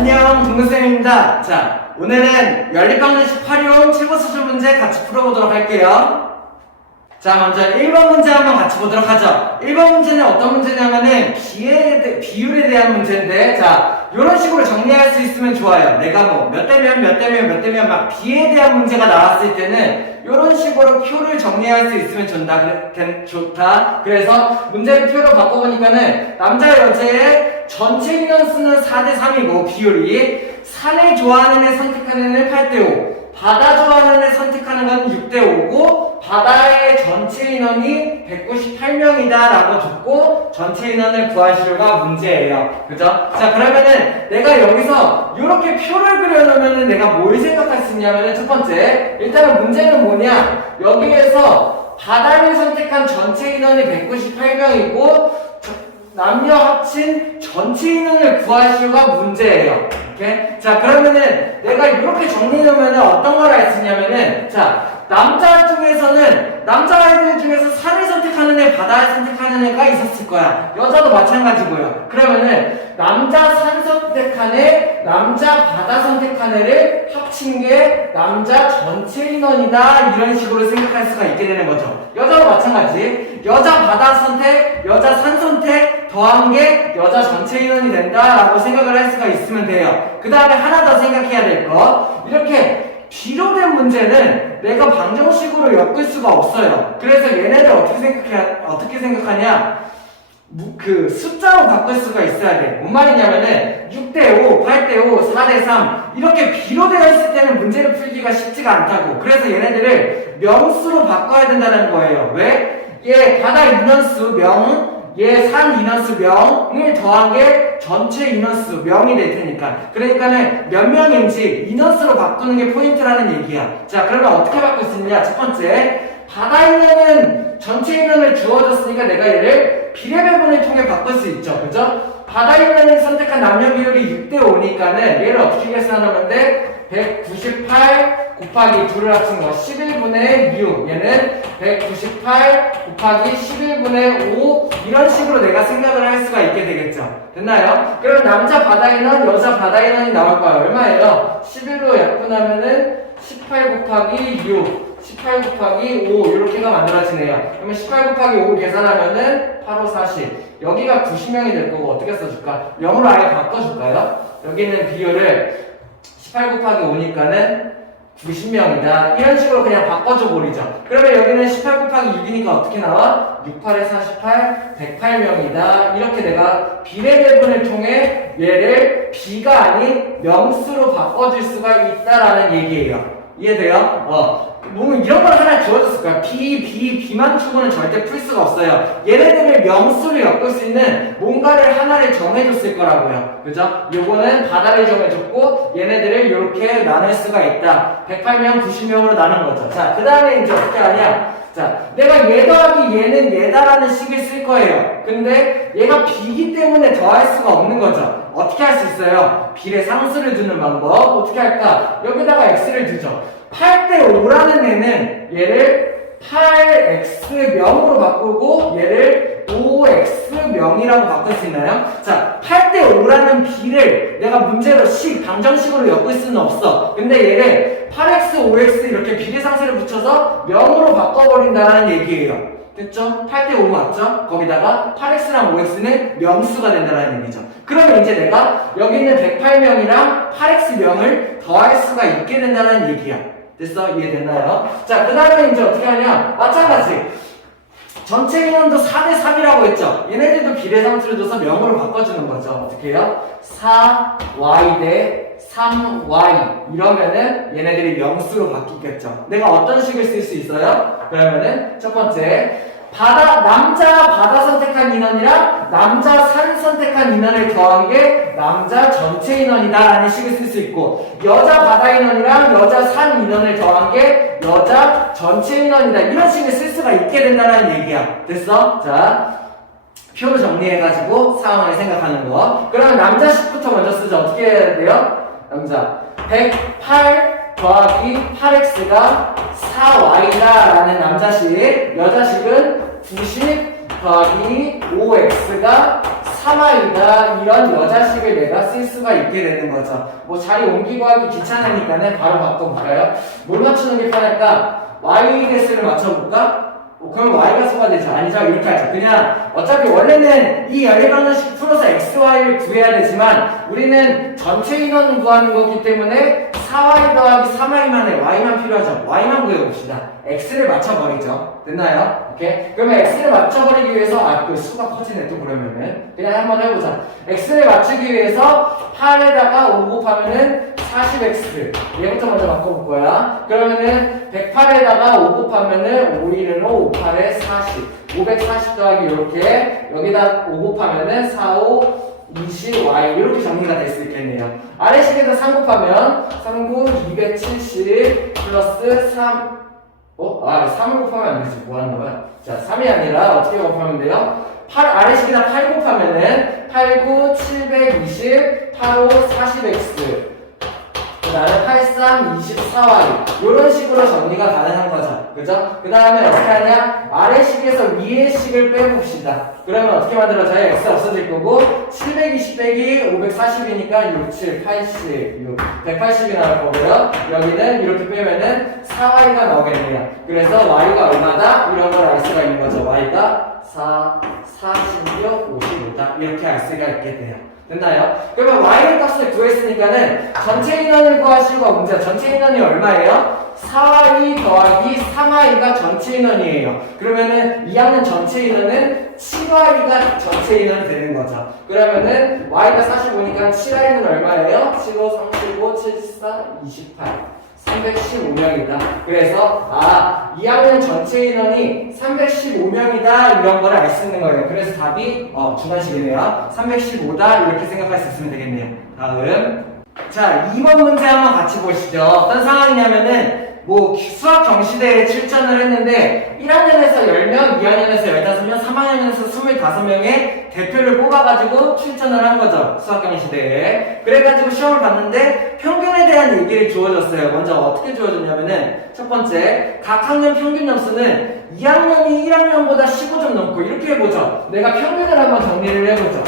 안녕, 동근쌤입니다. 자, 오늘은 연립방정식 활용 7번 수준 문제 같이 풀어보도록 할게요. 자, 먼저 1번 문제 한번 같이 보도록 하죠. 1번 문제는 어떤 문제냐면은 비율에 대한 문제인데, 자, 이런 식으로 정리할 수 있으면 좋아요. 내가 뭐 몇 대면 몇 대면 몇 대면 막 비에 대한 문제가 나왔을 때는 이런 식으로 표를 정리할 수 있으면 좋다. 그래서 문제를 표로 바꿔보니까는 남자 여자의 전체 인원수는 4대3이고 비율이 산을 좋아하는 애 선택하는 애는 8대5, 바다 좋아하는 애 선택하는 건 6대5고 바다의 전체 인원이 198명이다 라고 줬고 전체 인원을 구하시려가 문제예요. 그죠? 자, 그러면은 내가 여기서 이렇게 표를 그려놓으면은 내가 뭘 생각할 수 있냐면은 첫 번째, 일단은 문제는 뭐냐, 여기에서 바다를 선택한 전체 인원이 198명이고 남녀 합친 전체 인원을 구하시려가 문제예요. 오케이? 자, 그러면은 내가 이렇게 정리해놓으면 어떤 걸 할 수 있냐면은, 자, 남자아이들 중에서 산을 선택하는 애, 바다를 선택하는 애가 있었을 거야. 여자도 마찬가지고요. 그러면은 남자 산 선택한 애, 남자 바다 선택한 애를 합친 게 남자 전체 인원이다, 이런 식으로 생각할 수가 있게 되는 거죠. 여자도 마찬가지. 여자 바다 선택, 여자 산 선택 더한 게 여자 전체 인원이 된다라고 생각을 할 수가 있으면 돼요. 그 다음에 하나 더 생각해야 될 거, 이렇게 B로 된 문제는 내가 방정식으로 엮을 수가 없어요. 그래서 얘네들 어떻게 생각하냐? 그 숫자로 바꿀 수가 있어야 돼. 뭔 말이냐면은 6대5, 8대5, 4대3 이렇게 B로 되어 있을 때는 문제를 풀기가 쉽지가 않다고. 그래서 얘네들을 명수로 바꿔야 된다는 거예요. 왜? 얘 바다 인원수 명, 얘 산 인원수 명을 더한 게 전체 인원수 명이 될 테니까. 그러니까는 몇 명인지 인원수로 바꾸는 게 포인트라는 얘기야. 자, 그러면 어떻게 바꿀 수 있냐? 첫 번째, 바다 인원은 전체 인원을 주어졌으니까 내가 얘를 비례배분을 통해 바꿀 수 있죠. 그죠? 바다 인원을 선택한 남녀 비율이 6대5니까는 얘를 어떻게 계산하면 돼? 198 곱하기 2를 합친 거 11분의 6, 얘는 198 곱하기 11분의 5, 이런 식으로 내가 생각을 할 수가 있게 되겠죠. 됐나요? 그럼 남자 바다 인원, 여자 바다 인원이 나올 거예요. 얼마예요? 11로 약분하면은 18 곱하기 6, 18 곱하기 5 이렇게가 만들어지네요. 그러면 18 곱하기 5 계산하면은 8, 5, 40, 여기가 90명이 될 거고 어떻게 써줄까? 0으로 아예 바꿔줄까요? 여기 있는 비율을 18 곱하기 5니까는 90명이다. 이런 식으로 그냥 바꿔줘 버리죠. 그러면 여기는 18 곱하기 6이니까 어떻게 나와? 6, 8에 48, 108명이다. 이렇게 내가 비례배분을 통해 얘를 B가 아닌 명수로 바꿔줄 수가 있다라는 얘기예요. 이해돼요? 뭐 이런 걸 하나 주어졌을 거야. B만 주고는 절대 풀 수가 없어요. 얘네들을 명수로 엮을 수 있는 뭔가를 하나를 정해줬을 거라고요. 그죠? 요거는 바다를 정해줬고 얘네들을 이렇게 나눌 수가 있다. 108명, 90명으로 나눈 거죠. 자, 그 다음에 이제 어떻게 하냐? 자, 내가 얘 더하기 얘는 얘다라는 식을 쓸 거예요. 근데 얘가 B이기 때문에 더할 수가 없는 거죠. 어떻게 할 수 있어요? B의 상수를 두는 방법. 어떻게 할까? 여기다가 X를 두죠. 8대5라는 애는 얘를 8X명으로 바꾸고 얘를 5X명이라고 바꿀 수 있나요? 자, 8대5라는 B를 내가 문제로 방정식으로 엮을 수는 없어. 근데 얘를 8X, 5X 이렇게 비례상수를 붙여서 명으로 바꿔버린다는 얘기예요. 됐죠? 8대5 맞죠? 거기다가 8X랑 5X는 명수가 된다는 얘기죠. 그러면 이제 내가 여기 있는 108명이랑 8X명을 더할 수가 있게 된다는 얘기야. 됐어? 이해됐나요? 자, 그 다음에 이제 어떻게 하냐? 마찬가지. 전체 인원도 4대3이라고 했죠? 얘네들도 비례상수를 둬서 명으로 바꿔주는 거죠. 어떻게 해요? 4y 대 3y 이러면은 얘네들이 명수로 바뀌겠죠. 내가 어떤 식을 쓸 수 있어요? 그러면은 첫 번째, 남자 바다 선택한 인원이랑 남자 산 선택한 인원을 더한 게 남자 전체 인원이다 라는 식을 쓸 수 있고, 여자 바다 인원이랑 여자 산 인원을 더한 게 여자 전체 인원이다, 이런 식을 쓸 수가 있게 된다는 얘기야. 됐어? 자, 표로 정리해가지고 상황을 생각하는 거. 그러면 남자식부터 먼저 쓰죠. 어떻게 해야 돼요? 남자 108 더하기 8x가 4y다 라는 남자식, 여자식은 90 더하기 5x가 3i다 이런 여자식을 내가 쓸 수가 있게 되는 거죠. 뭐 자리 옮기고 하기 귀찮으니까는 바로 바꿔볼까요? 뭘 맞추는 게 편할까? y 대수를 맞춰볼까? 그럼 y가 수가 되죠. 아니죠. 이렇게 하죠. 그냥 어차피 원래는 이 연립방정식 풀어서 xy를 구해야 되지만 우리는 전체 인원을 구하는 거기 때문에 4y 더하기 3y만에 y만 필요하죠. y만 구해봅시다. x를 맞춰버리죠. 됐나요? 오케이? 그러면 x를 맞춰버리기 위해서 그 수가 커지네 또 그러면은 그냥 한번 해보자. x를 맞추기 위해서 8에다가 5 곱하면은 40x 얘부터 먼저 바꿔볼 거야. 그러면은 108에다가 5 곱하면은 5 1은 5, 8에 40 540 더하기 이렇게 여기다 5 곱하면은 4, 5 20y 이렇게 정리가 될 수 있겠네요. 아래식에다 3 곱하면 3, 9, 270 플러스 3 3을 곱하면 안 되지. 뭐 하는 거야? 자, 3이 아니라 어떻게 곱하면 돼요? 8, 아래식에다 8 곱하면은 8, 9, 720 8, 5, 40x 그 다음에 83, 24y 이런 식으로 정리가 가능한 거죠. 그죠? 그 다음에 어떻게 하냐? 아래식에서 위에식을 빼봅시다. 그러면 어떻게 만들어져요? x 없어질 거고 720 빼기 540이니까 6, 7, 80, 6 180이 나올 거고요. 여기는 이렇게 빼면은 4y가 나오겠네요. 그래서 y가 얼마다? 이런 걸 알 수가 있는 거죠. y가 4, 46, 55다 이렇게 알 수가 있게 돼요. 됐나요? 그러면 y의 값을 구했으니까는 전체 인원을 구하시고 문제 전체 인원이 얼마예요? 4y 더하기 3y가 전체 인원이에요. 그러면은 2학년 전체 인원은 7y가 전체 인원이 되는 거죠. 그러면은 y가 45니까 7y는 얼마예요? 15, 35, 74, 28 315명이다. 그래서 2학년 전체 인원이 315명이다 이런 거를 알 수 있는 거예요. 그래서 답이 중간식이네요. 315다 이렇게 생각할 수 있으면 되겠네요. 다음 자 2번 문제 한번 같이 보시죠. 어떤 상황이냐면은 뭐 수학 경시대에 출전을 했는데 1학년에서 10명, 2학년에서 15명, 3학년에서 25명의 대표를 뽑아가지고 출전을 한 거죠. 수학 경시대에. 그래가지고 시험을 봤는데 평균에 대한 얘기를 주어졌어요. 먼저 어떻게 주어졌냐면은 첫 번째, 각 학년 평균 점수는 2학년이 1학년보다 15점 넘고 이렇게 해보죠. 내가 평균을 한번 정리를 해보죠.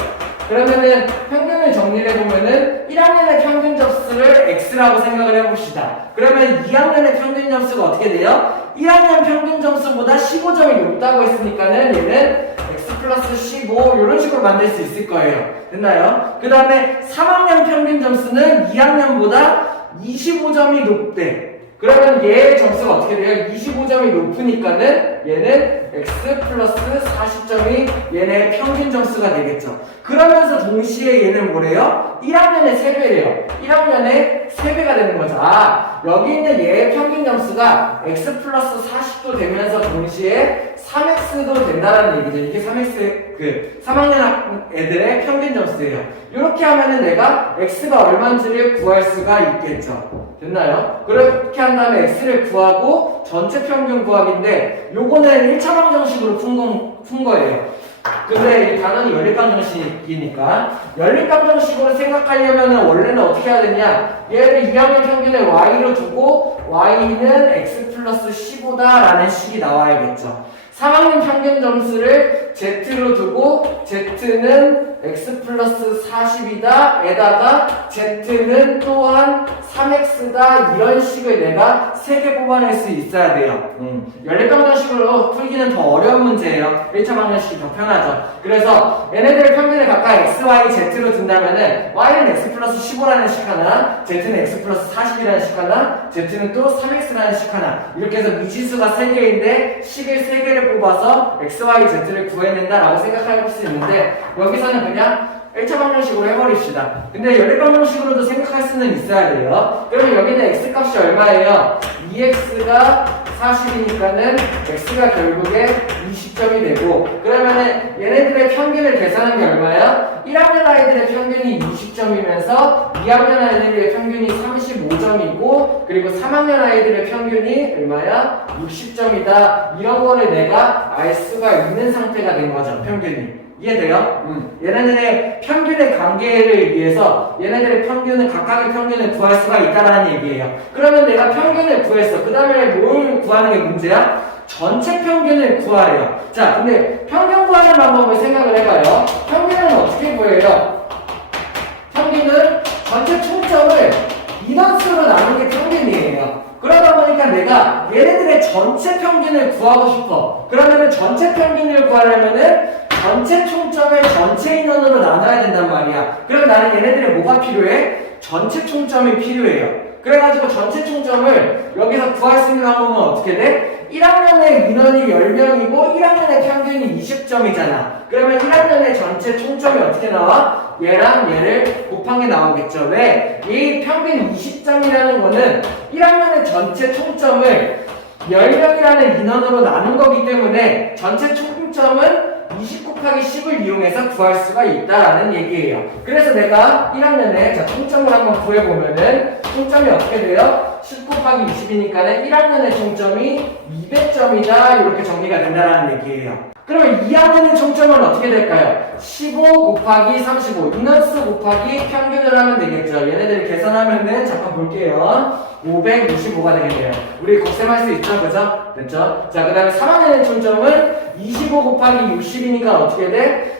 그러면은 평균을 정리를 해보면은 1학년의 평균 점수를 x라고 생각을 해봅시다. 그러면 2학년의 평균 점수가 어떻게 돼요? 1학년 평균 점수보다 15점이 높다고 했으니까는 얘는 x 플러스 15 이런 식으로 만들 수 있을 거예요. 됐나요? 그 다음에 3학년 평균 점수는 2학년보다 25점이 높대. 그러면 얘의 점수가 어떻게 돼요? 25점이 높으니까는 얘는 x 플러스 40점이 얘네 평균 점수가 되겠죠. 그러면서 동시에 얘는 뭐래요? 1학년의 3배래요. 1학년의 3배가 되는 거죠. 여기 있는 얘의 평균 점수가 x 플러스 40도 되면서 동시에 3x도 된다라는 얘기죠. 이게 3x, 3학년 애들의 평균 점수예요. 이렇게 하면은 내가 x가 얼마인지를 구할 수가 있겠죠. 됐나요? 그렇게 한 다음에 x를 구하고 전체 평균 구하기인데 요거는 1차 방정식으로 푼 거예요. 근데 이 단원이 연립방정식이니까 연립방정식으로 생각하려면 원래는 어떻게 해야 되냐, 얘를 2학년 평균을 y로 두고 y는 x 플러스 15다 라는 식이 나와야겠죠. 3학년 평균 점수를 z로 두고 z는 x 플러스 40이다 에다가 z는 또한 3x다 이런 식을 내가 3개 뽑아낼 수 있어야 돼요. 연립방정식으로 풀기는 더 어려운 문제예요. 1차 방정식이 더 편하죠. 그래서 얘네들 평균을 각각 x, y, z로 둔다면은 y는 x 플러스 15라는 식 하나, z는 x 플러스 40이라는 식 하나, z는 또 3x라는 식 하나 이렇게 해서 미지수가 3개인데 식을 3개를 뽑아서 x, y, z를 구해낸다라고 생각할 수 있는데 여기서는 그냥 1차 방정식으로 해버립시다. 근데 연립방정식으로도 생각할 수는 있어야 돼요. 그러면 여기는 x값이 얼마예요? 2x가 40이니까는 x가 결국에 20점이 되고, 그러면은 얘네들의 평균을 계산한 게 얼마야? 1학년 아이들의 평균이 20점이면서 2학년 아이들의 평균이 35점이고 그리고 3학년 아이들의 평균이 얼마야? 60점이다. 이런 거를 내가 알 수가 있는 상태가 된 거죠. 평균이. 이해돼요? 얘네들의 평균의 관계를 위해서 얘네들의 평균은 각각의 평균을 구할 수가 있다라는 얘기예요. 그러면 내가 평균을 구했어. 그 다음에 뭘 구하는 게 문제야? 전체 평균을 구하래요. 자, 근데 평균 구하는 방법을 생각을 해봐요. 평균은 어떻게 구해요? 평균은 전체 총점을 인원수로 나누는 게 평균이에요. 그러다 보니까 내가 얘네들의 전체 평균을 구하고 싶어. 그러면은 전체 평균을 구하려면은 전체 총점을 전체 인원으로 나눠야 된단 말이야. 그럼 나는 얘네들의 뭐가 필요해? 전체 총점이 필요해요. 그래가지고 전체 총점을 여기서 구할 수 있는 방법은 어떻게 돼? 1학년의 인원이 10명이고 1학년의 평균이 20점이잖아. 그러면 1학년의 전체 총점이 어떻게 나와? 얘랑 얘를 곱한 게 나오겠죠. 왜? 이 평균 20점이라는 거는 1학년의 전체 총점을 10명이라는 인원으로 나눈 거기 때문에 전체 총점은 20 곱하기 10을 이용해서 구할 수가 있다라는 얘기예요. 그래서 내가 1학년에 자 총점을 한번 구해보면은 총점이 어떻게 돼요? 10 곱하기 20이니까는 1학년의 총점이 200점이다 이렇게 정리가 된다라는 얘기예요. 그러면 2학년의 총점은 어떻게 될까요? 15 곱하기 35 인원수 곱하기 평균을 하면 되겠죠. 얘네들 계산하면은 잠깐 볼게요. 565가 되겠네요. 우리 곱셈할 수 있죠? 그죠? 됐죠? 자, 그 다음에 3학년의 총점은 25 곱하기 60이니까 어떻게 돼?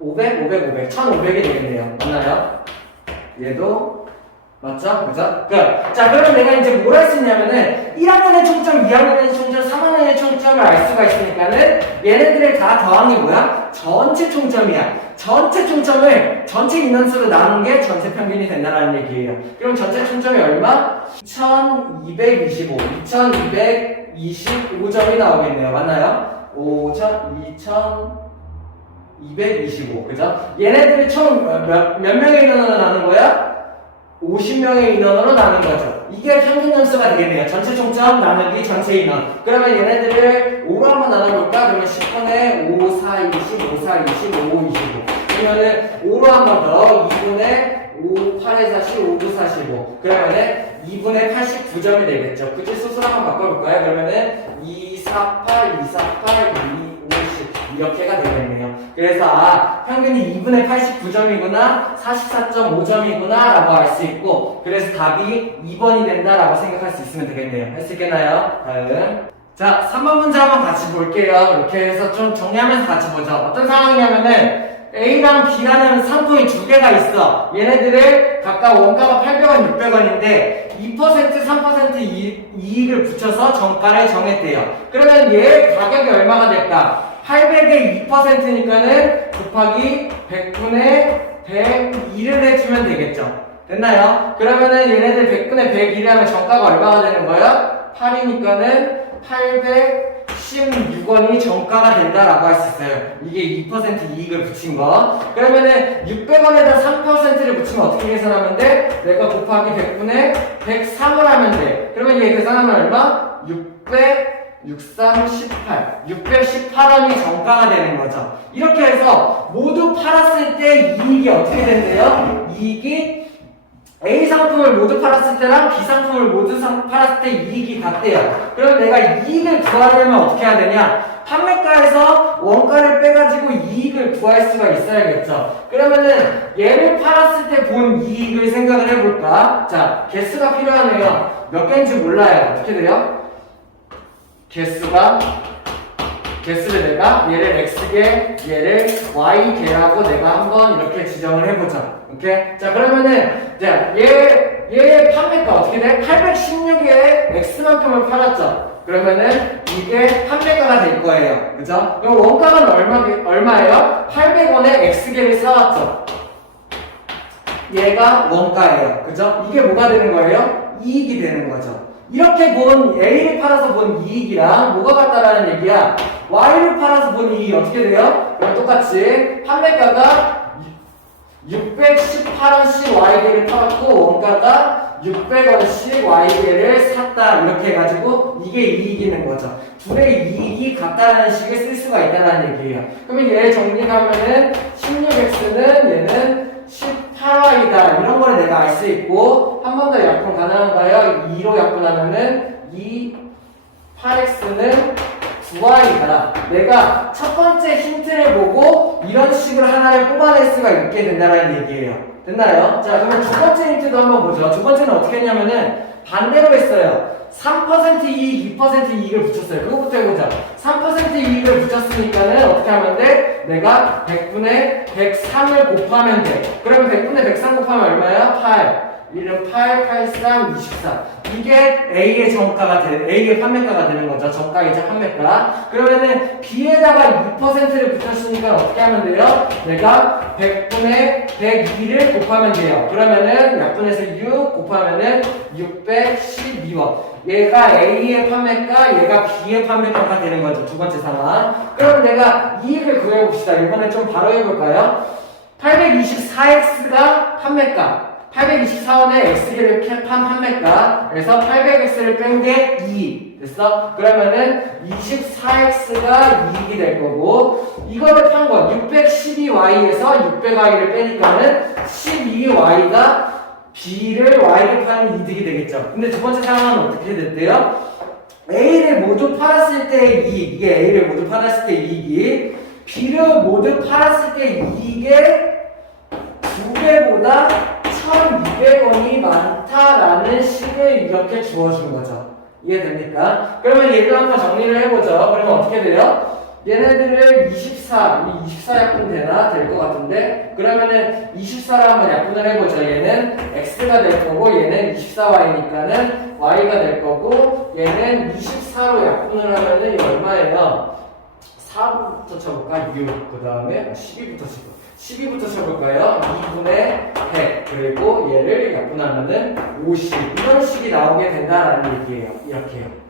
500, 500, 500 1500이 되겠네요. 맞나요? 얘도 맞죠? 그죠? 자, 그러면 내가 이제 뭘 할 수 있냐면은 1학년의 총점, 2학년의 총점, 3학년의 총점을 알 수가 있으니까는 얘네들을 다 더한 게 뭐야? 전체 총점이야. 전체 총점을 전체 인원수로 나눈 게 전체 평균이 된다는 얘기예요. 그럼 전체 총점이 얼마? 2225, 2225점이 나오겠네요. 맞나요? 2225, 그죠? 얘네들이 총 몇 명의 인원으로 나눈 거야? 50명의 인원으로 나눈 거죠. 이게 평균 점수가 되겠네요. 전체 총점 나누기 전체 인원. 그러면 얘네들을 5로 한번 나눠볼까? 그러면 10분의 5, 4, 20, 5, 4, 20, 5, 25. 그러면은 5로 한 번 더 2분의 5, 8에 40, 5, 9, 45. 그러면은 2분의 89점이 되겠죠. 굳이 수술 한번 바꿔볼까요? 그러면은 2, 4, 8, 2, 4, 8, 2, 이렇게가 되겠네요. 그래서 평균이 2분의 89점이구나 44.5점이구나 라고 알 수 있고 그래서 답이 2번이 된다라고 생각할 수 있으면 되겠네요. 할 수 있겠나요? 다음 자 3번 문제 한번 같이 볼게요. 이렇게 해서 좀 정리하면서 같이 보죠. 어떤 상황이냐면은 A랑 B라는 상품이 두 개가 있어. 얘네들을 각각 원가가 800원, 600원인데 2%, 3% 이익을 붙여서 정가를 정했대요. 그러면 얘 가격이 얼마가 될까? 800의 2%니까는 곱하기 100분의 102를 해주면 되겠죠. 됐나요? 그러면은 얘네들 100분의 102를 하면 정가가 얼마가 되는 거예요? 8이니까는 816원이 정가가 된다라고 할 수 있어요. 이게 2% 이익을 붙인 거. 그러면은 600원에다 3%를 붙이면 어떻게 계산하면 돼? 내가 곱하기 100분의 103을 하면 돼. 그러면 얘 계산하면 얼마? 63, 18. 618원이 정가가 되는 거죠. 이렇게 해서 모두 팔았을 때 이익이 어떻게 된대요? 이익이 A 상품을 모두 팔았을 때랑 B 상품을 모두 팔았을 때 이익이 같대요. 그럼 내가 이익을 구하려면 어떻게 해야 되냐? 판매가에서 원가를 빼가지고 이익을 구할 수가 있어야겠죠. 그러면은 얘를 팔았을 때 본 이익을 생각을 해볼까? 자, 개수가 필요하네요. 몇 개인지 몰라요. 어떻게 돼요? 개수를 내가 얘를 X개, 얘를 Y개라고 내가 한번 이렇게 지정을 해보자. 오케이? 자, 그러면은, 자, 얘의 판매가 어떻게 돼? 816에 X만큼을 팔았죠? 그러면은 이게 판매가가 될 거예요. 그죠? 그럼 원가는 얼마예요? 800원에 X개를 사왔죠? 얘가 원가예요. 그죠? 이게 뭐가 되는 거예요? 이익이 되는 거죠. 이렇게 본 A를 팔아서 본 이익이랑 뭐가 같다라는 얘기야. Y를 팔아서 본 이익이 어떻게 돼요? 그럼 똑같이 판매가가 618원씩 Y개를 팔았고 원가가 600원씩 Y개를 샀다 이렇게 해가지고 이게 이익이는 거죠. 둘의 이익이 같다라는 식을 쓸 수가 있다는 얘기예요. 그러면 얘 정리하면은 16X는 얘는 18Y다 이런 거를 내가 알 수 있고 한 번 더 약분 가능한가요? 2로 약분하면은 8X는 9Y다. 내가 첫 번째 힌트를 보고 이런 식으로 하나를 뽑아낼 수가 있게 된다는 얘기예요. 됐나요? 자, 그러면 두 번째 힌트도 한번 보죠. 두 번째는 어떻게 했냐면은 반대로 했어요. 3% 이익, 2% 이익을 붙였어요. 그거부터 해보자. 3% 이익을 붙였으니까는 어떻게 하면 돼? 내가 100분의 103을 곱하면 돼. 그러면 100분의 103 곱하면 얼마야? 8. 1은 8, 8, 3, 24. 이게 A의 정가가 A의 판매가가 되는 거죠. 정가이자 판매가. 그러면은 B에다가 2%를 붙였으니까 어떻게 하면 돼요? 내가 100분의 102를 곱하면 돼요. 그러면은 약분해서 6 곱하면은 612원. 얘가 A의 판매가, 얘가 B의 판매가가 되는 거죠. 두 번째 상황. 그럼 내가 이익을 구해봅시다. 이번에 좀 바로 해볼까요? 824X가 판매가. 824원에 X를 캡한 판매가. 그래서 800X를 뺀 게 2. 됐어? 그러면은 24X가 이익이 될 거고, 이거를 판 거, 612Y에서 600Y를 빼니까는 12Y가 B를 Y를 파는 이득이 되겠죠. 근데 두 번째 상황은 어떻게 됐대요? A를 모두 팔았을 때의 이익, 이게 A를 모두 팔았을 때의 이익이 B를 모두 팔았을 때의 이익의 2배보다 1,200원이 많다라는 식을 이렇게 주어준 거죠. 이해됩니까? 그러면 얘를 한번 정리를 해보죠. 그러면 어떻게 돼요? 얘네들을 24 약분 되나? 될 것 같은데, 그러면은 24로 한번 약분을 해보죠. 얘는 X가 될 거고, 얘는 24Y니까는 Y가 될 거고, 얘는 24로 약분을 하면은 이게 얼마예요? 4부터 쳐볼까? 6. 그 다음에 12부터 쳐볼까? 12부터 쳐볼까요? 2분의 100. 그리고 얘를 약분하면은 50. 이런 식이 나오게 된다라는 얘기예요. 이렇게요.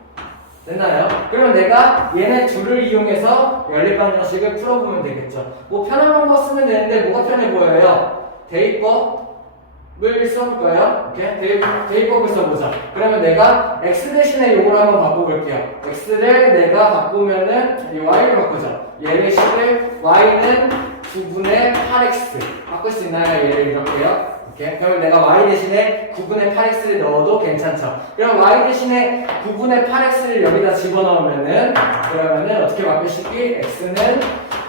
됐나요? 그러면 내가 얘네 둘을 이용해서 연립방정식을 풀어보면 되겠죠. 뭐 편한 방법 쓰면 되는데 뭐가 편해 보여요? 대입법을 써볼까요? 오케이? 대입법을 써보자. 그러면 내가 x 대신에 요걸 한번 바꿔볼게요. x를 내가 바꾸면은 이 y를 바꾸자. 얘를 식을 y는 9분의 8x 바꿀 수 있나요? 얘를 이렇게요. 오케이? 그러면 내가 y 대신에 9분의 8x를 넣어도 괜찮죠. 그럼 y 대신에 9분의 8x를 여기다 집어넣으면은, 그러면은 어떻게 바뀔 시기? x는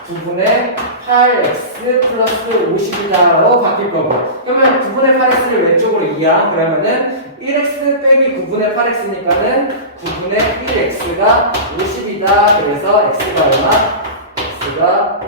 9분의 8x 플러스 50이다라고 바뀔 거고, 그러면 9분의 8x를 왼쪽으로 이항, 그러면은 1x 빼기 9분의 8x니까는 9분의 1x가 50이다. 그래서 x가 얼마? x가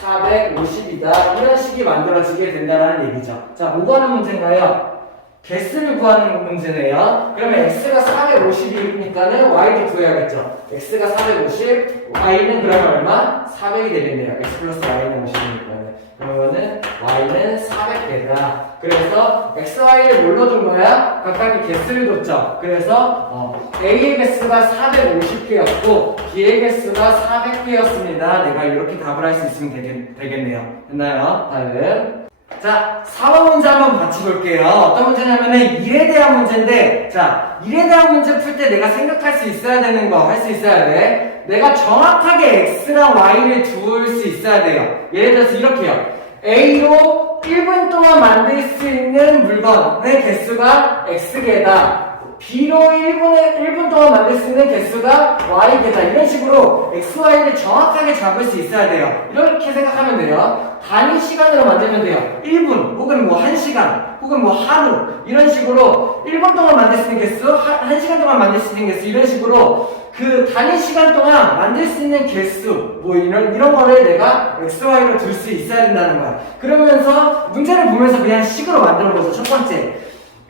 450이다. 이런 식이 만들어지게 된다는 얘기죠. 자, 5번은 문제인가요? 개수를 구하는 문제네요. 그러면 x가 450이니까는 y도 구해야겠죠. x가 450, y는 그러면 얼마? 400이 되겠네요. x 플러스 y는 50이니까는. 그러면은 y는 400개다. 그래서 x, y를 뭘로 둔 거야? 각각의 개수를 뒀죠. 그래서 a의 개수가 450개였고 b의 개수가 400개였습니다. 내가 이렇게 답을 할 수 있으면 되겠네요. 됐나요? 다음. 자, 4번 문제 한번 같이 볼게요. 어떤 문제냐면은 일에 대한 문제인데, 자, 일에 대한 문제 풀 때 내가 생각할 수 있어야 되는 거, 할 수 있어야 돼. 내가 정확하게 x랑 y를 둘 수 있어야 돼요. 예를 들어서 이렇게요. A로 1분 동안 만들 수 있는 물건의 개수가 x개다. B로 1분 동안 만들 수 있는 개수가 y개다. 이런 식으로 x, y를 정확하게 잡을 수 있어야 돼요. 이렇게 생각하면 돼요. 단위 시간으로 만들면 돼요. 1분 혹은 뭐 1시간 혹은 뭐 하루, 이런 식으로 1분 동안 만들 수 있는 개수, 1시간 동안 만들 수 있는 개수, 이런 식으로 그 단위 시간 동안 만들 수 있는 개수, 뭐 이런 거를 내가 x, y로 둘 수 있어야 된다는 거야. 그러면서 문제를 보면서 그냥 식으로 만들어보자. 첫 번째,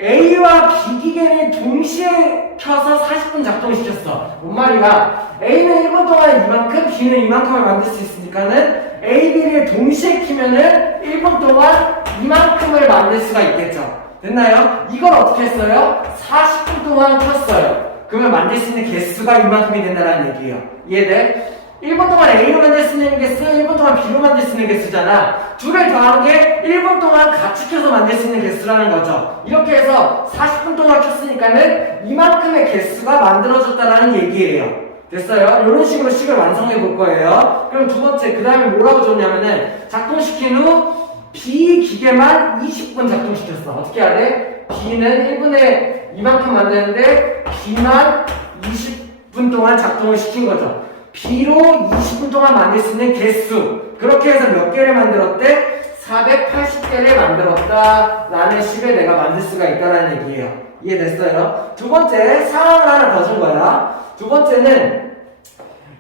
A와 B 기계를 동시에 켜서 40분 작동시켰어. 뭔 말이야? A는 1분 동안 이만큼, B는 이만큼을 만들 수 있으니까는 A, B를 동시에 키면은 1분 동안 이만큼을 만들 수가 있겠죠. 됐나요? 이걸 어떻게 했어요? 40분 동안 켰어요. 그러면 만들 수 있는 개수가 이만큼이 된다는 얘기예요. 이해돼? 1분 동안 A로 만들 수 있는 개수, 1분 동안 B로 만들 수 있는 개수잖아. 둘을 더한 게 1분 동안 같이 켜서 만들 수 있는 개수라는 거죠. 이렇게 해서 40분 동안 켰으니까는 이만큼의 개수가 만들어졌다는 얘기예요. 됐어요? 이런 식으로 식을 완성해 볼 거예요. 그럼 두 번째, 그 다음에 뭐라고 줬냐면은, 작동시킨 후 B 기계만 20분 작동시켰어. 어떻게 해야 돼? B는 1분에 이만큼 만드는데 B만 20분 동안 작동을 시킨 거죠. B로 20분 동안 만들 수 있는 개수, 그렇게 해서 몇 개를 만들었대? 480개를 만들었다 라는 식을 내가 만들 수가 있다는 얘기예요. 이해됐어요? 두 번째, 상황을 하나 더 준 거야. 두 번째는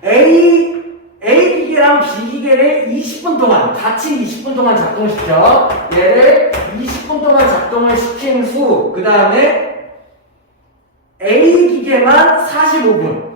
A A 기계랑 B 기계를 20분 동안 같이 20분 동안 작동시켜. 얘를 20분 동안 작동을 시킨 후 그 다음에 A 기계만 45분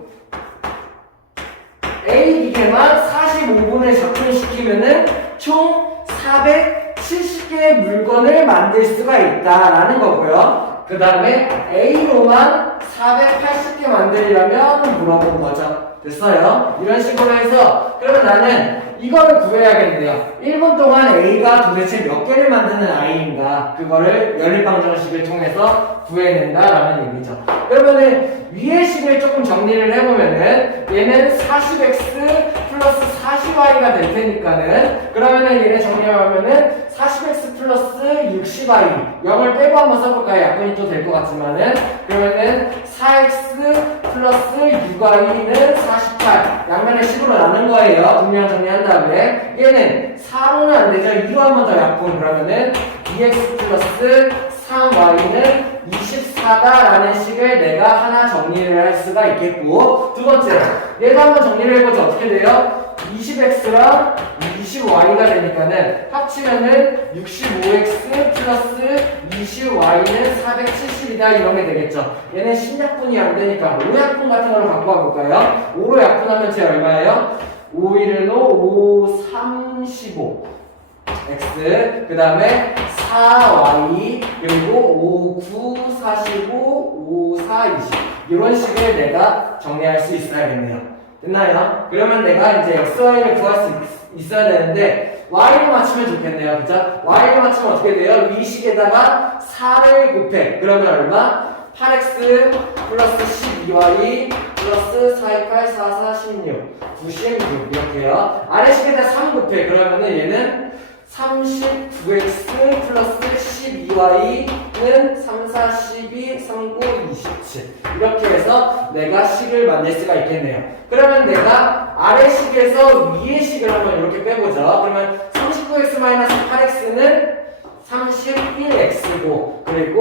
A 기계만 45분을 작동시키면은 총 470개의 물건을 만들 수가 있다라는 거고요. 그 다음에 A로만 480개 만들려면 물어본 거죠. 됐어요? 이런 식으로 해서 그러면 나는 이거를 구해야겠네요. 1분 동안 A가 도대체 몇 개를 만드는 아이인가 그거를 연립방정식을 통해서 구해낸다라는 얘기죠. 그러면은 위의 식을 조금 정리를 해보면은 얘는 40x 플러스 40y가 될 테니까는 그러면은 얘네 정리하면은 40x 플러스 60y 0을 빼고 한번 써볼까요? 약분이 또 될 것 같지만은 그러면은 4x 플러스 6y는 48 양면의 식으로 나눈 거예요. 분명 정리한 다음에 얘는 4로는 안 되죠. 2로 한 번 더 약분 그러면은 2x 플러스 3y는 24다라는 식을 내가 하나 정리를 할 수가 있겠고 두 번째 얘도 한번 정리를 해보죠. 어떻게 돼요? 20x랑 20y가 되니까는 합치면은 65x 플러스 20y는 470이다 이런 게 되겠죠. 얘는 10약분이 안 되니까 5약분 같은 걸로 갖고 와볼까요? 5로 약분하면 제 얼마예요? 5, 1은 5, 5, 35 x 그 다음에 4y 그리고 5, 9, 45, 5, 4, 20 이런 식을 내가 정리할 수 있어야겠네요. 됐나요? 그러면 내가 이제 x, y를 구할 수 있어야 되는데 y로 맞추면 좋겠네요. 그죠? y로 맞추면 어떻게 돼요? 이 식에다가 4를 곱해. 그러면 얼마? 8x 플러스 12y 플러스 4, 2, 8, 4, 4, 16 96 이렇게요. 아래 식에다 3 곱해. 그러면은 얘는 39x 플러스 12y는 3, 4, 12, 3, 9, 27 이렇게 해서 내가 식을 만들 수가 있겠네요. 그러면 내가 아래 식에서 위의 식을 한번 이렇게 빼보죠. 그러면 39x-8x는 31x고 그리고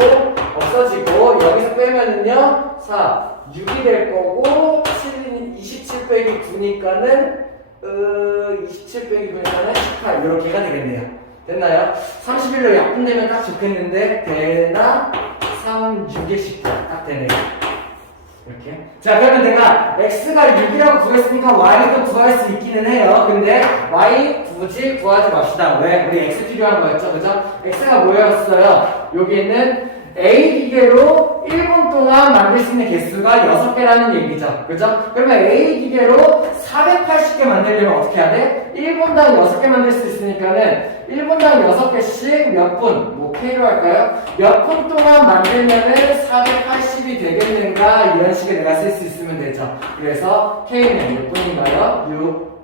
없어지고 여기서 빼면은요 4, 6이 될 거고 27 빼기 9니까는 27 빼기 9니까는 18 이렇게가 되겠네요. 됐나요? 31로 약분되면 딱 좋겠는데 되나? 3, 6의 18 딱 되네요. 이렇게. 자, 그러면 내가 x가 6이라고 구했으니까 y도 구할 수 있기는 해요. 근데 y 굳이 구하지 맙시다. 왜? 우리 x 필요한 거였죠, 그죠? x가 뭐였어요? 여기는 a 기계로 1분 동안 만들 수 있는 개수가 6개라는 얘기죠. 그죠? 그러면 a 기계로 480개 만들려면 어떻게 해야 돼? 1분당 6개 만들 수 있으니까는 1분당 6개씩 몇 분? 뭐 K로 할까요? 몇 분 동안 만들면은 480이 되겠는가? 이런 식의 내가 쓸 수 있으면 되죠. 그래서 K는 몇 분인가요? 6,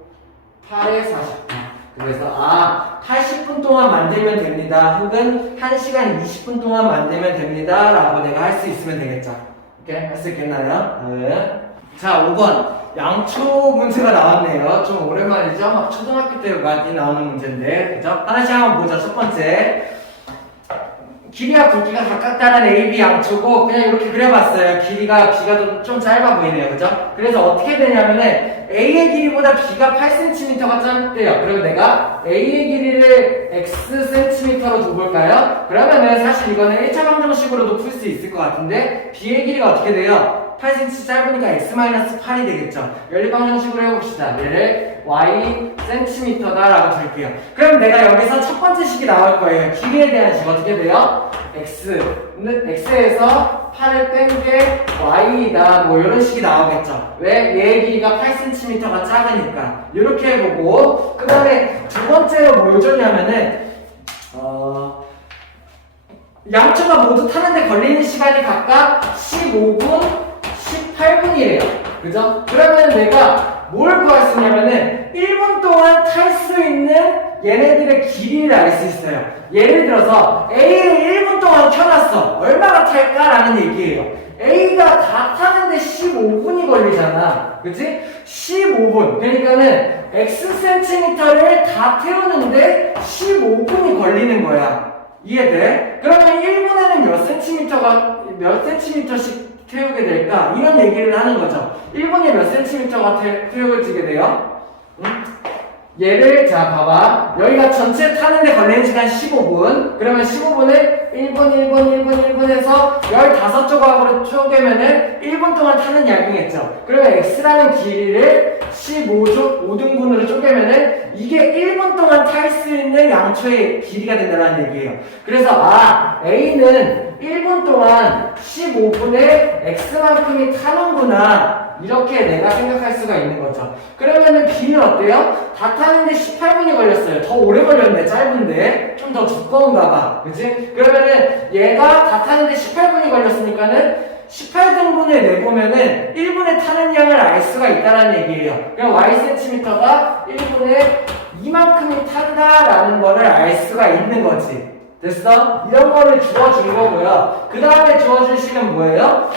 8에 48. 그래서 80분 동안 만들면 됩니다. 혹은 1시간 20분 동안 만들면 됩니다. 라고 내가 할 수 있으면 되겠죠. 오케이? 할 수 있겠나요? 네. 자, 5번. 양초 문제가 나왔네요. 좀 오랜만이죠? 막 초등학교 때 많이 나오는 문제인데. 그죠? 하나씩 한번 보자. 첫 번째. 길이와 굵기가 가깝다는 AB 양초고 그냥 이렇게 그려봤어요. 길이가 B가 좀 짧아 보이네요. 그죠? 그래서 어떻게 되냐면은 A의 길이보다 B가 8cm가 짧대요. 그러면 내가 A의 길이를 Xcm로 둬볼까요? 그러면은 사실 이거는 1차 방정식으로도 풀 수 있을 것 같은데 B의 길이가 어떻게 돼요? 8cm 짧으니까 x-8이 되겠죠. 연립방정식으로 해봅시다. 얘를 y cm다라고 줄게요. 그럼 내가 여기서 첫 번째 식이 나올 거예요. 길이에 대한 식 어떻게 돼요? x에서 8을 뺀 게 y이다. 뭐 이런 식이 나오겠죠. 왜? 얘의 길이가 8cm가 작으니까. 이렇게 해보고 그 다음에 두 번째로 뭘 줬냐면은 양초가 모두 타는데 걸리는 시간이 각각 15분 18분이래요. 그죠? 그러면 내가 뭘 구할 수 있냐면은 1분 동안 탈 수 있는 얘네들의 길이를 알 수 있어요. 예를 들어서 A를 1분 동안 켜놨어. 얼마나 탈까라는 얘기예요. A가 다 타는데 15분이 걸리잖아. 그치? 15분. 그러니까는 Xcm를 다 태우는데 15분이 걸리는 거야. 이해돼? 그러면 1분에는 몇 cm씩 태우게 될까? 이런 얘기를 하는 거죠. 1분에 몇 cm가 태워지게 돼요? 얘를 자 봐봐 여기가 전체 타는데 걸리는 시간 15분 그러면 15분을 1분 1분 1분 1분 해서 15조각으로 쪼개면은 1분 동안 타는 양이겠죠 그러면 x라는 길이를 5등분으로 쪼개면은 이게 1분 동안 탈 수 있는 양초의 길이가 된다는 얘기예요 그래서 A는 1분 동안 15분에 x만큼이 타는구나 이렇게 내가 생각할 수가 있는 거죠. 그러면은 B는 어때요? 다 타는데 18분이 걸렸어요. 더 오래 걸렸네, 짧은데. 좀 더 두꺼운가 봐. 그치? 그러면은 얘가 다 타는데 18분이 걸렸으니까는 18등분을 내보면은 1분에 타는 양을 알 수가 있다는 얘기예요. 그럼 Ycm가 1분에 이만큼이 탄다라는 거를 알 수가 있는 거지. 됐어? 이런 거를 주어준 거고요. 그 다음에 주어준 식은 뭐예요?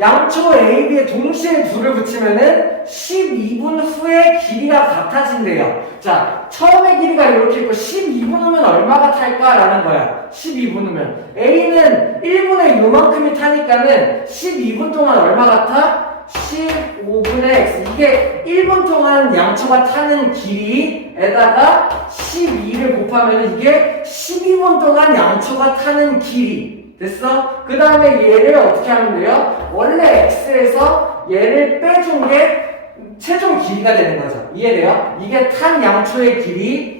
양초 A, B에 동시에 둘을 붙이면은 12분 후에 길이가 같아진대요. 자, 처음에 길이가 이렇게 있고 12분 후면 얼마가 탈까라는 거야. 12분 후면. A는 1분에 요만큼이 타니까는 12분 동안 얼마 같아? 15분의 x. 이게 1분 동안 양초가 타는 길이에다가 12를 곱하면 이게 12분 동안 양초가 타는 길이. 됐어? 그 다음에 얘를 어떻게 하면 돼요? 원래 x에서 얘를 빼준 게 최종 길이가 되는 거죠. 이해돼요? 이게 탄 양초의 길이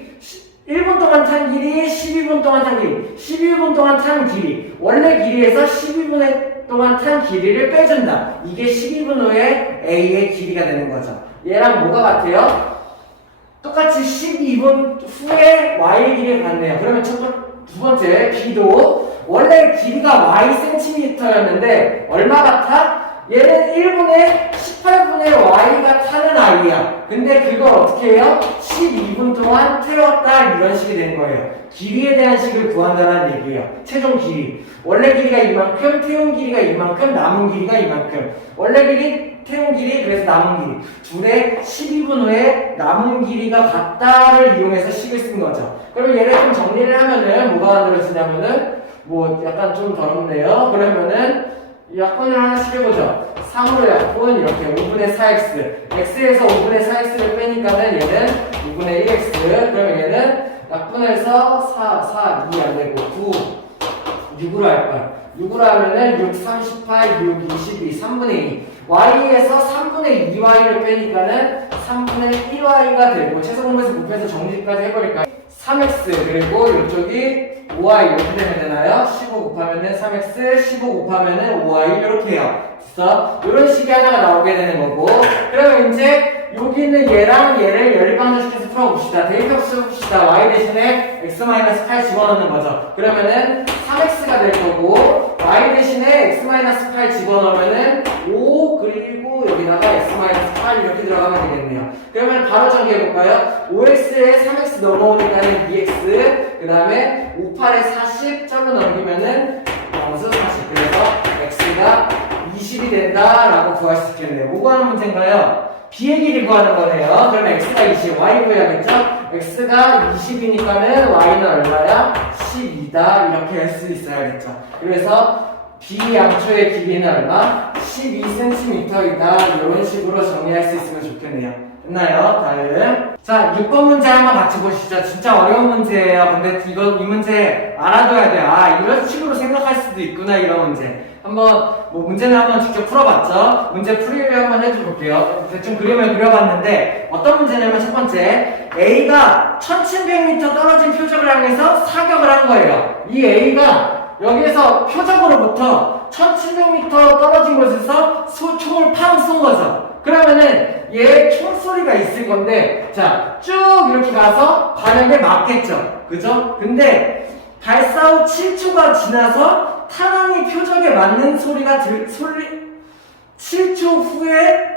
1분 동안 탄 길이, 12분 동안 탄 길이, 12분 동안 탄 길이 원래 길이에서 12분 동안 탄 길이를 빼준다. 이게 12분 후에 A의 길이가 되는 거죠. 얘랑 뭐가 같아요? 똑같이 12분 후에 Y의 길이가 같네요. 그러면 두 번째 B도 원래 길이가 Y cm였는데 얼마 같아? 얘는 1분에 18분의 Y가 타는 아이야. 근데 그걸 어떻게 해요? 12분 동안 태웠다 이런 식이 된 거예요. 길이에 대한 식을 구한다는 얘기예요. 최종 길이. 원래 길이가 이만큼, 태운 길이가 이만큼, 남은 길이가 이만큼. 원래 길이, 태운 길이, 그래서 남은 길이. 둘의 12분 후에 남은 길이가 같다를 이용해서 식을 쓴 거죠. 그럼 얘를 좀 정리를 하면은 뭐가 만들어지냐면은 뭐 약간 좀 더럽네요. 그러면은 약분을 하나씩 해보죠. 3으로 약분 이렇게 5분의 4x x에서 5분의 4x를 빼니까는 얘는 5분의 1x 그러면 얘는 약분해서 4, 2 안되고 9 6으로 할 거야. 6으로 하면은 6, 38, 6, 22 3분의 2 y에서 3분의 2y를 빼니까는 3분의 1y가 되고 최소공에서 곱해서 정리까지 해버릴까요? 3x 그리고 이쪽이 5y 이렇게 되면 되나요? 15 곱하면은 3x 15 곱하면은 5y 이렇게 해요. 그래서 이런 식이 하나가 나오게 되는 거고 그러면 이제 여기 있는 얘랑 얘를 연립방정식해서 풀어봅시다. 대입합수 해봅시다. y 대신에 x-8 집어넣는 거죠. 그러면은 3x가 될 거고 y 대신에 x-8 집어넣으면은 5 그리고 여기다가 x-8 이렇게 들어가면 되겠네요. 그러면 바로 정리해볼까요? 5x에 3x 넘어오니까는 2x 그 다음에 5, 8에 40 절로 넘기면은 점수 40 그래서 x가 20이 된다라고 구할 수 있겠네요. 뭐 구하는 문제인가요? b의 길이 구하는 거네요. 그러면 x가 20, y 구해야겠죠? x가 20이니까는 y는 얼마야? 12다 이렇게 할 수 있어야겠죠. 그래서 b 양초의 길이는 얼마? 12cm이다 이런 식으로 정리할 수 있으면 좋겠네요. 됐나요? 다음. 자, 6번 문제 한번 같이 보시죠. 진짜 어려운 문제예요. 근데 이 문제 알아둬야 돼요. 아, 이런 식으로 생각할 수도 있구나, 이런 문제. 한번, 문제는 한번 직접 풀어봤죠? 문제 풀이를 한번 해줘볼게요. 대충 그림을 그려봤는데, 어떤 문제냐면 첫 번째, A가 1700m 떨어진 표적을 향해서 사격을 한 거예요. 이 A가 여기에서 표적으로부터 1700m 떨어진 곳에서 총을 팡 쏜 거죠. 그러면은 얘 총소리가 있을 건데 자 쭉 이렇게 가서 반역에 맞겠죠. 그죠? 근데 발사 후 7초가 지나서 탄환이 표적에 맞는 소리가 7초 후에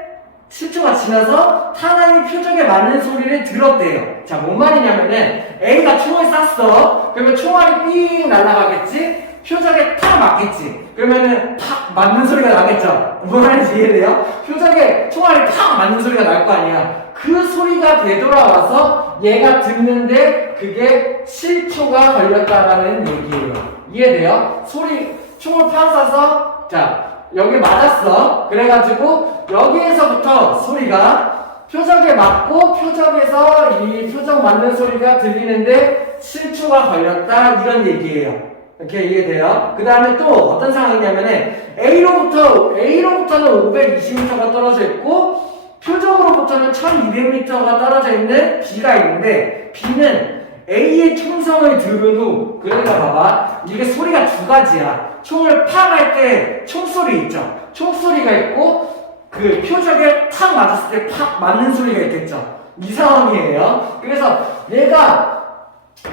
7초가 지나서 탄환이 표적에 맞는 소리를 들었대요. 자, 뭔 말이냐면은 A가 총을 쐈어. 그러면 총알이 삥 날아가겠지? 표적에 탁 맞겠지. 그러면은 탁 맞는 소리가 나겠죠. 뭔 말인지 이해돼요? 표적에 총알이 탁 맞는 소리가 날 거 아니야. 그 소리가 되돌아와서 얘가 듣는데 그게 7초가 걸렸다라는 얘기예요. 이해돼요? 총을 팡 쏴서 자 여기 맞았어. 그래가지고 여기에서부터 소리가 표적에 맞고 표적에서 이 표적 맞는 소리가 들리는데 7초가 걸렸다 이런 얘기예요. 이렇게 이해돼요? 그 다음에 또 어떤 상황이냐면은 A로부터는 520m가 떨어져 있고 표적으로부터는 1200m가 떨어져 있는 B가 있는데 B는 A의 총성을 들은 후, 그러니까 봐봐, 이게 소리가 두 가지야. 총을 팍 할 때 총소리 있죠? 총소리가 있고 그 표적에 탁 맞았을 때 팍 맞는 소리가 있겠죠? 이 상황이에요. 그래서 얘가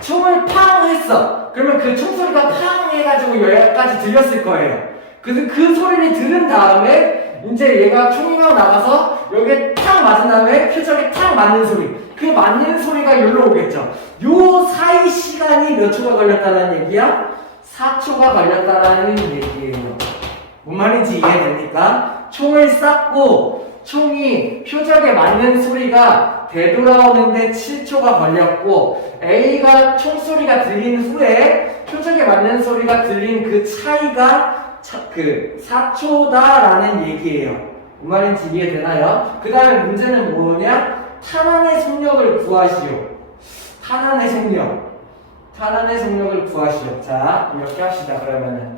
총을 팡 했어. 그러면 그 총소리가 팡 해가지고 여기까지 들렸을 거예요. 그래서 그 소리를 들은 다음에 이제 얘가 총이 막 나가서 여기에 탁 맞은 다음에 표적에 탁 맞는 소리. 그 맞는 소리가 여기로 오겠죠. 요 사이 시간이 몇 초가 걸렸다는 얘기야? 4초가 걸렸다라는 얘기예요. 뭔 말인지 이해됩니까? 총을 쐈고 총이 표적에 맞는 소리가 되돌아오는데 7초가 걸렸고 A가 총소리가 들린 후에 표적에 맞는 소리가 들린 그 차이가 그 4초다라는 얘기예요. 뭔 말인지 이해되나요? 그 다음에 문제는 뭐냐? 탄환의 속력을 구하시오. 탄환의 속력을 구하시오. 자, 이렇게 합시다. 그러면은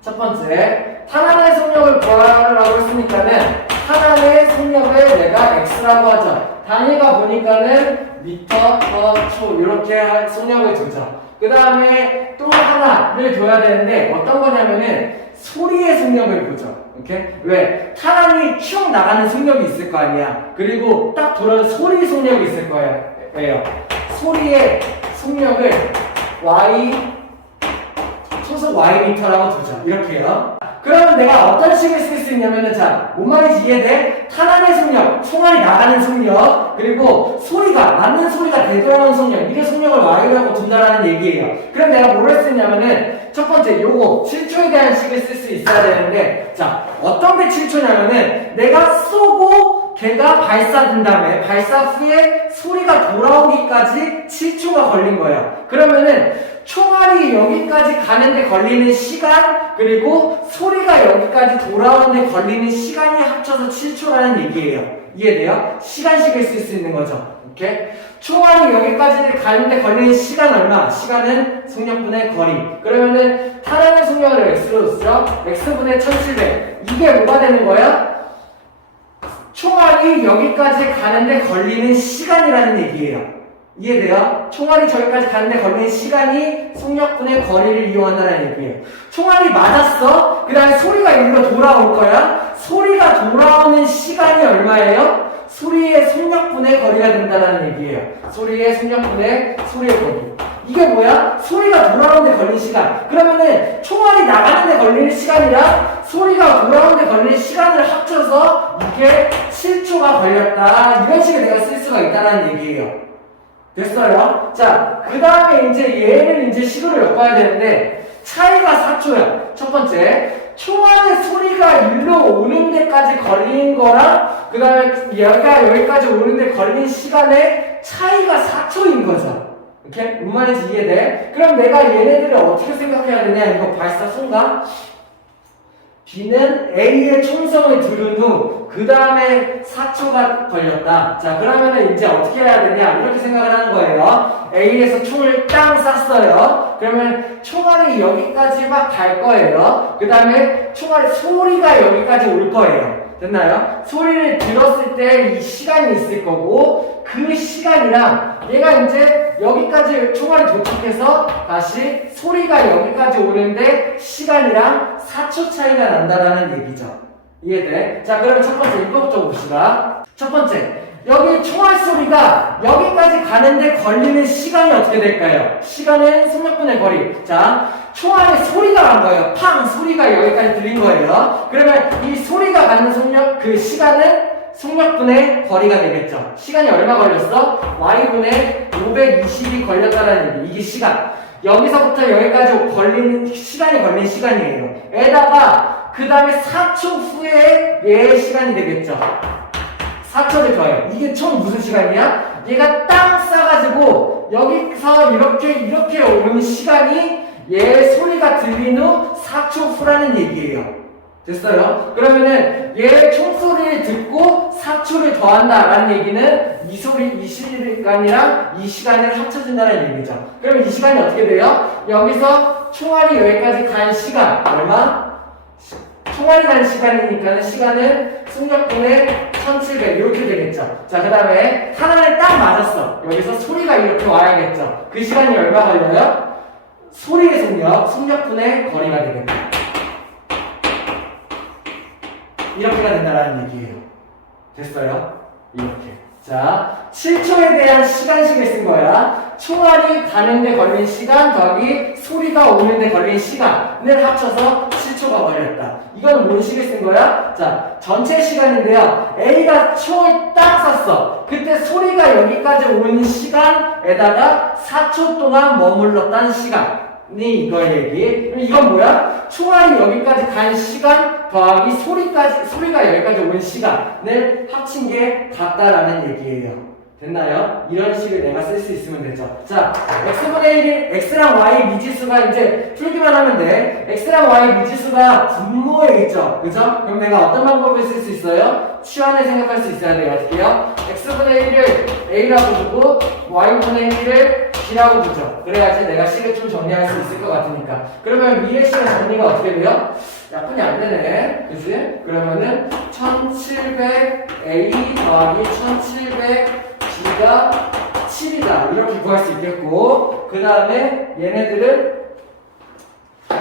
첫 번째, 탄환의 속력을 구하라고 했으니까는 탄환의 속력을 내가 x라고 하자. 단위가 보니까는 미터 퍼 초 이렇게 속력을 두자. 그 다음에 또 하나를 줘야 되는데 어떤 거냐면은 소리의 속력을 보죠. 이렇게 왜? 탄환이 쭉 나가는 속력이 있을 거 아니야. 그리고 딱 돌아서 소리 속력이 있을 거예요. 소리의 속력을 초속 y미터라고 두자. 이렇게요. 그러면 내가 어떤 식을 쓸 수 있냐면은 자, 뭔 말인지 이해돼? 탄환의 속력, 총알이 나가는 속력, 그리고 소리가, 맞는 소리가 되돌아오는 속력, 이게 속력을 y라고 둔다라는 얘기예요. 그럼 내가 뭘 할 수 있냐면은 첫 번째 요거 7초에 대한 식을 쓸 수 있어야 되는데 자, 어떤 게 7초냐면은 내가 쏘고 걔가 발사된 다음에 발사 후에 소리가 돌아오기까지 7초가 걸린 거예요. 그러면은 총알이 여기까지 가는데 걸리는 시간 그리고 소리가 여기까지 돌아오는데 걸리는 시간이 합쳐서 7초라는 얘기예요. 이해돼요? 시간씩을 쓸 수 있는 거죠. 이렇게 총알이 여기까지 가는데 걸리는 시간 얼마? 시간은 속력분의 거리. 그러면은 탄환의 속력을 x로 쓰죠. x분의 1700. 이게 뭐가 되는 거야? 총알이 여기까지 가는데 걸리는 시간이라는 얘기예요. 이해돼요? 총알이 저기까지 가는데 걸리는 시간이 속력분의 거리를 이용한다는 얘기예요. 총알이 맞았어? 그 다음에 소리가 여기로 돌아올 거야? 소리가 돌아오는 시간이 얼마예요? 소리의 속력분의 거리가 된다는 얘기예요. 소리의 속력분의 소리의 거리. 이게 뭐야? 소리가 돌아오는데 걸리는 시간. 그러면은 총알이 나가는데 걸리는 시간이랑 소리가 돌아오는데 걸리는 시간을 합쳐서 이게 7초가 걸렸다. 이런 식으로 내가 쓸 수가 있다는 얘기예요. 됐어요? 자, 그 다음에 이제 얘를 이제 식으로 엮어야 되는데 차이가 4초야. 첫 번째, 총알의 소리가 일로 오는 데까지 걸린 거랑 그 다음에 얘가 여기까지 오는데 걸린 시간의 차이가 4초인 거죠. 이렇게? 무슨 말인지 이해돼? 그럼 내가 얘네들을 어떻게 생각해야 되냐? 이거 발사 순간 B는 A의 총성을 들은 후 그 다음에 4초가 걸렸다. 자, 그러면은 이제 어떻게 해야 되냐? 이렇게 생각을 하는 거예요. A에서 총을 땅 쐈어요. 그러면 총알이 여기까지 막 갈 거예요. 그 다음에 총알 소리가 여기까지 올 거예요. 됐나요? 소리를 들었을 때 이 시간이 있을 거고 그 시간이랑 얘가 이제 여기까지 총알이 도착해서 다시 소리가 여기까지 오는데 시간이랑 4초 차이가 난다라는 얘기죠. 이해돼? 자, 그럼 첫 번째 이거부터 봅시다. 첫 번째, 여기 총알 소리가 여기까지 가는데 걸리는 시간이 어떻게 될까요? 시간은 속력분의 거리. 자, 총알에 소리가 난 거예요. 팡! 소리가 여기까지 들린 거예요. 그러면 이 소리가 가는 속력, 그 시간은 속력분의 거리가 되겠죠. 시간이 얼마 걸렸어? y분의 520이 걸렸다라는 얘기. 이게 시간. 여기서부터 여기까지 시간이 걸린 시간이에요. 에다가 그 다음에 4초 후에 얘의 시간이 되겠죠. 4초를 더해요. 이게 총 무슨 시간이야? 얘가 땅 싸가지고 여기서 이렇게 오는 시간이 얘 소리가 들린 후 4초 후라는 얘기예요. 됐어요? 그러면은 얘 총소리를 듣고 4초를 더한다 라는 얘기는 이 시간이랑 이 시간을 합쳐준다는 얘기죠. 그럼 이 시간이 어떻게 돼요? 여기서 총알이 여기까지 간 시간 얼마? 총알이 간 시간이니까 시간은 승력분의 1700 이렇게 되겠죠. 자, 그 다음에 탄환을 딱 맞았어. 여기서 소리가 이렇게 와야겠죠. 그 시간이 얼마 걸려요? 소리의 속력분의 거리가 되겠죠. 이렇게가 된다는 얘기예요. 됐어요? 이렇게. 자, 7초에 대한 시간식을 쓴 거야. 총알이 가는데 걸린 시간 더하기 소리가 오는데 걸린 시간을 합쳐서 7초가 걸렸다. 이건 뭔 식을 쓴 거야? 자, 전체 시간인데요. A가 총을 딱 쐈어. 그때 소리가 여기까지 오는 시간에다가 4초 동안 머물렀다는 시간이 이걸 얘기. 그럼 이건 뭐야? 총알이 여기까지 간 시간 더하기 소리가 여기까지 온 시간을 합친 게 같다라는 얘기예요. 됐나요? 이런 식을 내가 쓸 수 있으면 되죠. 자, x분의 1이 x랑 y 미지수가 이제 풀기만 하면 돼. x랑 y 미지수가 분모에 있죠. 그죠? 그럼 내가 어떤 방법을 쓸 수 있어요? 치환을 생각할 수 있어야 돼요. 어떻게 해요? x분의 1을 a라고 두고 y분의 1을 b라고 두죠. 그래야지 내가 식을 좀 정리할 수 있을 것 같으니까. 그러면 위의 식의 정리가 어떻게 돼요? 약분이 안 되네. 그치? 그러면은 1700a 더하기 1700 B가 7이다 이렇게 구할 수 있겠고, 그 다음에 얘네들은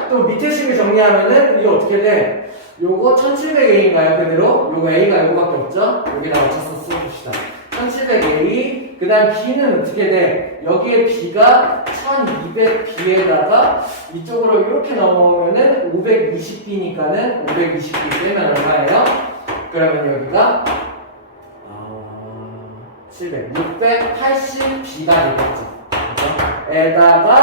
또 밑에 식을 정리하면은 이게 어떻게 돼? 요거 1700A인가요? 그대로? 요거 A가 요거밖에 없죠? 여기다 맞춰서 써봅시다. 1700A, 그 다음 B는 어떻게 돼? 여기에 B가 1200B에다가 이쪽으로 이렇게 넘어오면은 520B니까는 520B 빼면 얼마예요? 그러면 여기가 680B가 되겠죠. 그죠? 에다가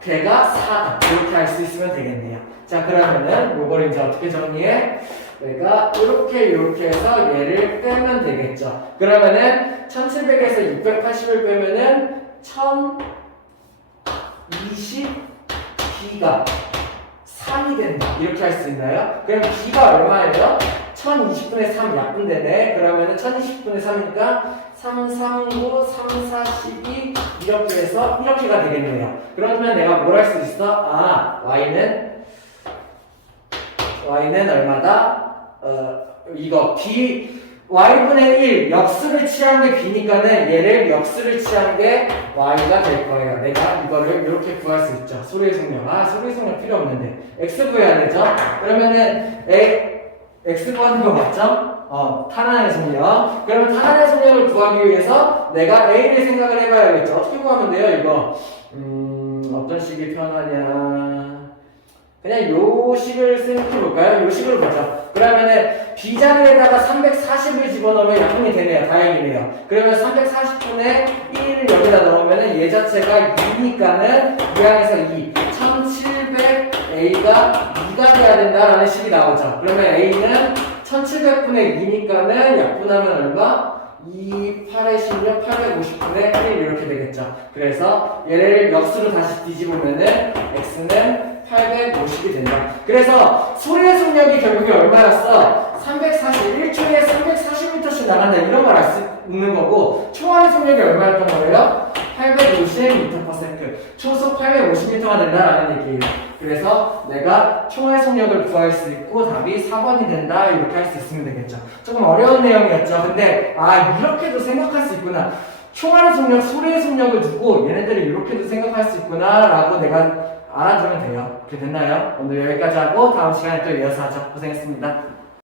배가 4다. 이렇게 할 수 있으면 되겠네요. 자, 그러면은 요걸 이제 어떻게 정리해? 내가 이렇게 해서 얘를 빼면 되겠죠. 그러면은 1700에서 680을 빼면은 1020B가 3이 된다. 이렇게 할 수 있나요? 그럼 B가 얼마예요? 1020분의 3 약분되네. 그러면은 1020분의 3이니까 3, 3, 9, 3, 4, 12 이렇게 해서 이렇게가 되겠네요. 그러면 내가 뭘 할 수 있어? 아, y는 얼마다? 이거 b y분의 1 역수를 취한 게 b니까는 얘를 역수를 취한 게 y가 될 거예요. 내가 이거를 이렇게 구할 수 있죠. 소리의 속력. 소리의 속력 필요 없는데 x 구해야 되죠. 그러면은 x 구하는 거 맞죠? 탄환의 속력. 그러면 탄환의 속력을 구하기 위해서 내가 a를 생각을 해봐야겠죠. 어떻게 구하면 돼요, 이거? 어떤 식이 편하냐? 그냥 요 식을 생각해볼까요? 요 식으로 보죠. 그러면은 B자리에다가 340을 집어넣으면 약분이 되네요. 다행이네요. 그러면 340분의 1을 여기다 넣으면은 얘 자체가 2니까는 2항에서 2. 1700A가 2가 돼야 된다라는 식이 나오죠. 그러면 A는 1700분의 2니까는 약분하면 얼마? 2, 8에 16, 850분의 1 이렇게 되겠죠. 그래서 얘를 역수로 다시 뒤집으면은 X는 850이 된다. 그래서 소리의 속력이 결국에 얼마였어? 1초에 340m씩 나간다. 이런 걸 알 수 있는 거고, 총알의 속력이 얼마였던 거예요? 850m/s. 초속 850m가 된다라는 얘기예요. 그래서 내가 총알 속력을 구할 수 있고 답이 4번이 된다. 이렇게 할 수 있으면 되겠죠. 조금 어려운 내용이었죠. 근데 이렇게도 생각할 수 있구나. 총알의 속력, 소리의 속력을 두고 얘네들이 이렇게도 생각할 수 있구나 라고 내가 알아두면 돼요. 그렇게 됐나요? 오늘 여기까지 하고 다음 시간에 또 이어서 하죠. 고생했습니다.